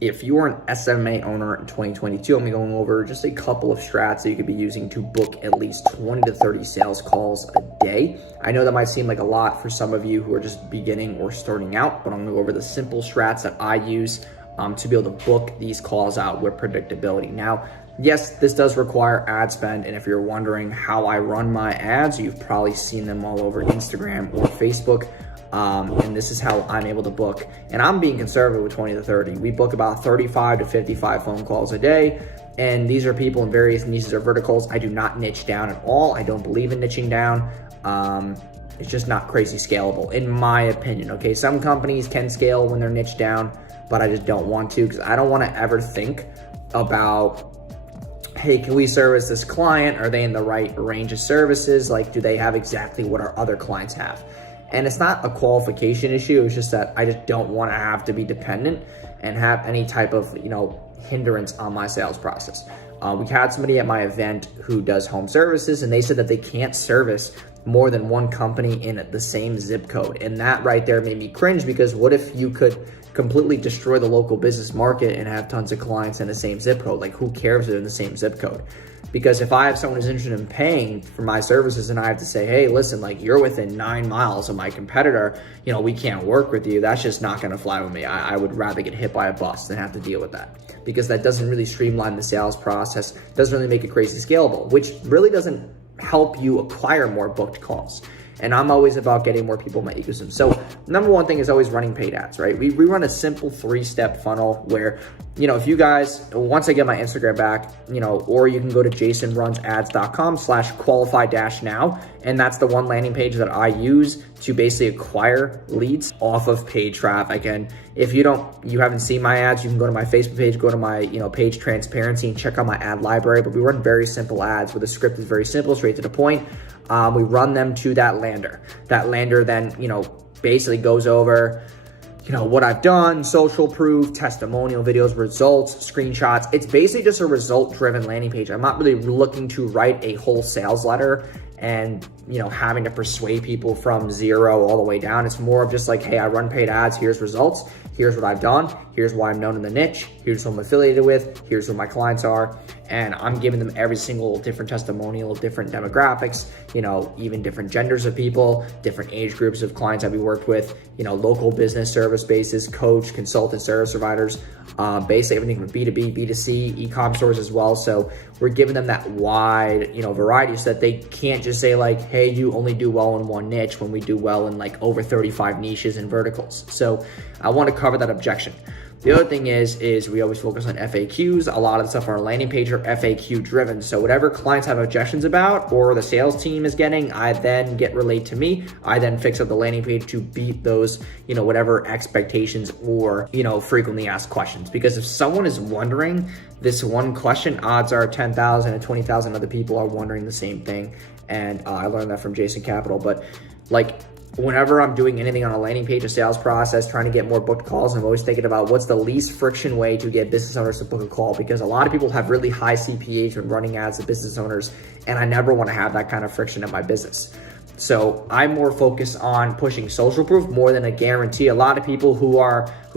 If you are an SMMA owner in 2022, I'm going over just a couple of strats that you could be using to book at least 20 to 30 sales calls a day. I know that might seem like a lot for some of you who are just beginning or starting out, but I'm gonna go over the simple strats that I use to be able to book these calls out with predictability. Now, yes, this does require ad spend, and if you're wondering how I run my ads, you've probably seen them all over Instagram or Facebook. And this is how I'm able to book. And I'm being conservative with 20 to 30. We book about 35 to 55 phone calls a day. And these are people in various niches or verticals. I do not niche down at all. I don't believe in niching down. It's just not crazy scalable, in my opinion. Okay, some companies can scale when they're niche down, but I just don't want to, because I don't want to ever think about, hey, can we service this client? Are they in the right range of services? Like, do they have exactly what our other clients have? And it's not a qualification issue. It's just that I just don't want to have to be dependent and have any type of, hindrance on my sales process. We had somebody at my event who does home services, and they said that they can't service more than one company in the same zip code. And that right there made me cringe, because what if you could completely destroy the local business market and have tons of clients in the same zip code? Like, who cares if they're in the same zip code? Because if I have someone who's interested in paying for my services and I have to say, hey, listen, like, you're within 9 miles of my competitor, we can't work with you, that's just not gonna fly with me. I would rather get hit by a bus than have to deal with that, because that doesn't really streamline the sales process, doesn't really make it crazy scalable, which really doesn't help you acquire more booked calls. And I'm always about getting more people in my ecosystem. So number one thing is always running paid ads, right? We run a simple 3-step funnel where, if you guys, once I get my Instagram back, or you can go to jasonrunsads.com/qualify-now. And that's the one landing page that I use to basically acquire leads off of paid traffic. And if you haven't seen my ads, you can go to my Facebook page, go to my, page transparency and check out my ad library. But we run very simple ads where the script is very simple, straight to the point. We run them to that lander. That lander then, basically goes over, what I've done, social proof, testimonial videos, results, screenshots. It's basically just a result-driven landing page. I'm not really looking to write a whole sales letter and, having to persuade people from 0 all the way down. It's more of just like, hey, I run paid ads, here's results, here's what I've done, here's why I'm known in the niche, here's who I'm affiliated with, here's who my clients are, and I'm giving them every single different testimonial, different demographics, even different genders of people, different age groups of clients that we worked with, local business service bases, coach, consultant, service providers, basically everything from B2B, B2C, e-com stores as well. So we're giving them that wide, variety, so that they can't just say like, hey, you only do well in one niche, when we do well in like over 35 niches and verticals. So I want to cover that objection. The other thing is we always focus on FAQs. A lot of the stuff on our landing page are FAQ driven. So whatever clients have objections about or the sales team is getting, I then get relayed to me. I then fix up the landing page to beat those, whatever expectations or, frequently asked questions. Because if someone is wondering this one question, odds are 10,000 and 20,000 other people are wondering the same thing. And I learned that from Jason Capital. But whenever I'm doing anything on a landing page, a sales process, trying to get more booked calls, I'm always thinking about what's the least friction way to get business owners to book a call, because a lot of people have really high CPAs when running ads to business owners, and I never want to have that kind of friction in my business. So I'm more focused on pushing social proof more than a guarantee. A lot of people who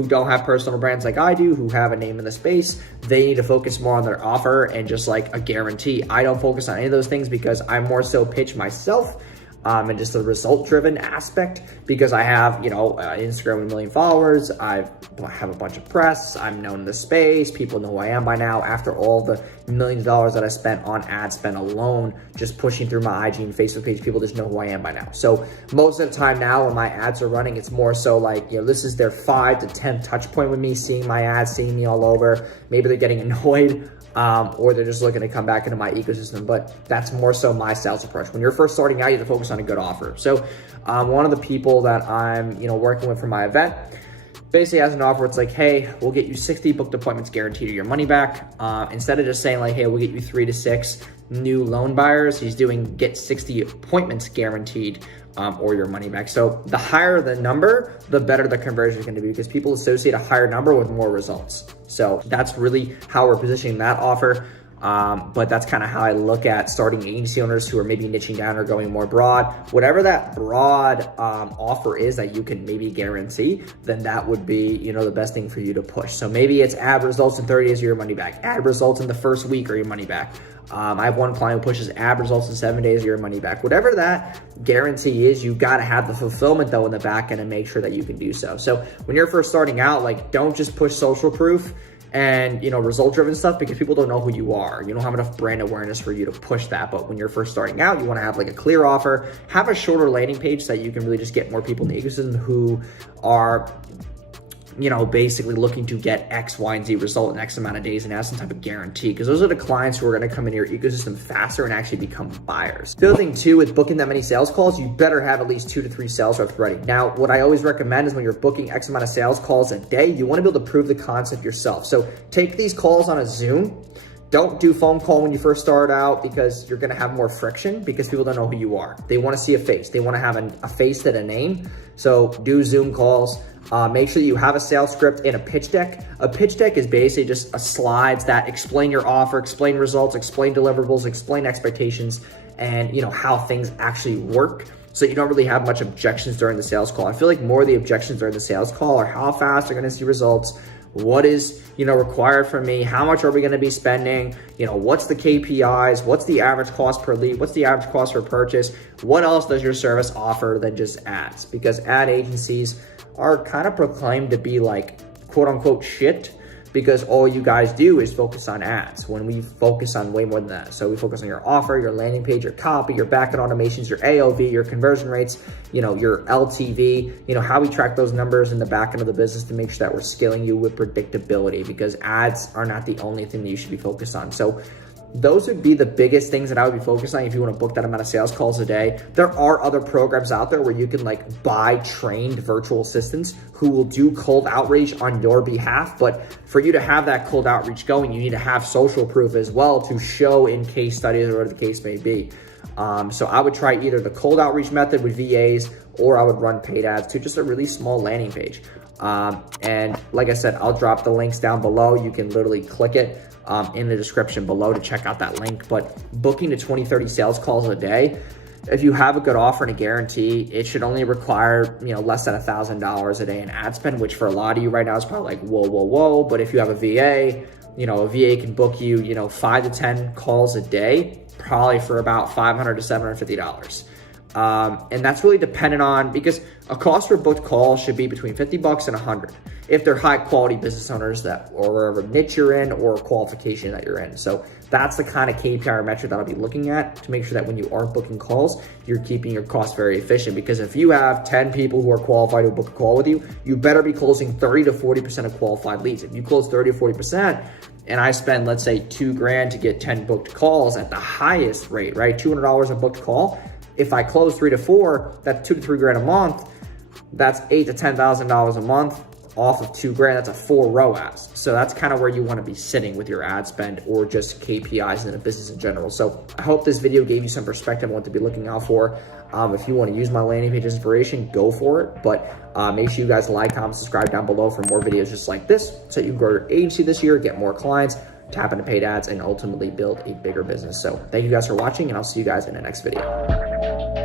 don't have personal brands like I do, who have a name in the space, they need to focus more on their offer and just like a guarantee. I don't focus on any of those things, because I more so pitch myself and just the result-driven aspect, because I have, Instagram with 1 million followers. I have a bunch of press. I'm known in the space. People know who I am by now. After all the millions of dollars that I spent on ad spend alone, just pushing through my IG and Facebook page, people just know who I am by now. So most of the time now when my ads are running, it's more so like, this is their 5 to 10 touch point with me, seeing my ads, seeing me all over. Maybe they're getting annoyed. Or they're just looking to come back into my ecosystem. But that's more so my sales approach. When you're first starting out, you have to focus on a good offer. So one of the people that I'm working with for my event basically has an offer. It's like, hey, we'll get you 60 booked appointments guaranteed or your money back. Instead of just saying like, hey, we'll get you 3 to 6 new loan buyers, he's doing get 60 appointments guaranteed or your money back. So the higher the number, the better the conversion is going to be, because people associate a higher number with more results. So that's really how we're positioning that offer. But that's kind of how I look at starting agency owners who are maybe niching down or going more broad. Whatever that broad offer is that you can maybe guarantee, then that would be, you know, the best thing for you to push. So maybe it's ad results in 30 days or your money back, ad results in the first week or your money back. I have one client who pushes ad results in 7 days or your money back. Whatever that guarantee is, you got to have the fulfillment though in the back end and make sure that you can do so. So when you're first starting out, like, don't just push social proof and, you know, result driven stuff, because people don't know who you are. You don't have enough brand awareness for you to push that. But when you're first starting out, you want to have like a clear offer, have a shorter landing page so that you can really just get more people in the ecosystem who are, you know, basically looking to get X, Y, and Z result in X amount of days and have some type of guarantee, because those are the clients who are going to come into your ecosystem faster and actually become buyers. The other thing too, with booking that many sales calls, you better have at least 2 to 3 sales reps ready. Now, what I always recommend is when you're booking X amount of sales calls a day, you want to be able to prove the concept yourself. So take these calls on a Zoom. Don't do phone call when you first start out, because you're gonna have more friction because people don't know who you are. They wanna see a face. They wanna have a face and a name. So do Zoom calls. Make sure you have a sales script and a pitch deck. A pitch deck is basically just a slides that explain your offer, explain results, explain deliverables, explain expectations, and, you know, how things actually work. So you don't really have much objections during the sales call. I feel like more of the objections during the sales call are how fast they're gonna see results, what is, you know, required from me, how much are we gonna be spending, you know, what's the KPIs, what's the average cost per lead, what's the average cost per purchase, what else does your service offer than just ads? Because ad agencies are kind of proclaimed to be like, quote unquote, shit, because all you guys do is focus on ads, when we focus on way more than that. So we focus on your offer, your landing page, your copy, your backend automations, your AOV, your conversion rates, you know, your LTV, you know, how we track those numbers in the back end of the business to make sure that we're scaling you with predictability, because ads are not the only thing that you should be focused on. So those would be the biggest things that I would be focused on if you want to book that amount of sales calls a day. There are other programs out there where you can like buy trained virtual assistants who will do cold outreach on your behalf. But for you to have that cold outreach going, you need to have social proof as well to show in case studies or whatever the case may be. So I would try either the cold outreach method with VAs, or I would run paid ads to just a really small landing page. And like I said, I'll drop the links down below. You can literally click it in the description below to check out that link. But booking to 20, 30 sales calls a day, if you have a good offer and a guarantee, it should only require, you know, less than $1,000 a day in ad spend, which for a lot of you right now is probably like, whoa, whoa, whoa. But if you have a VA, you know, a VA can book you, you know, 5 to 10 calls a day, probably for about $500 to $750. And that's really dependent on, because a cost per booked call should be between $50 and $100 if they're high quality business owners that, or whatever niche you're in or qualification that you're in. So that's the kind of KPI or metric that I'll be looking at to make sure that when you are booking calls, you're keeping your costs very efficient. Because if you have 10 people who are qualified to book a call with you, you better be closing 30 to 40% of qualified leads. If you close 30 to 40%, and I spend, let's say, $2,000 to get 10 booked calls at the highest rate, right? $200 a booked call. If I close 3 to 4, that's $2,000 to $3,000 a month. That's $8,000 to $10,000 a month off of $2,000. That's a 4 ROAS. So that's kind of where you want to be sitting with your ad spend or just KPIs in a business in general. So I hope this video gave you some perspective on what to be looking out for. If you want to use my landing page inspiration, go for it. But make sure you guys like, comment, subscribe down below for more videos just like this, so you can grow your agency this year, get more clients, tap into paid ads, and ultimately build a bigger business. So thank you guys for watching, and I'll see you guys in the next video.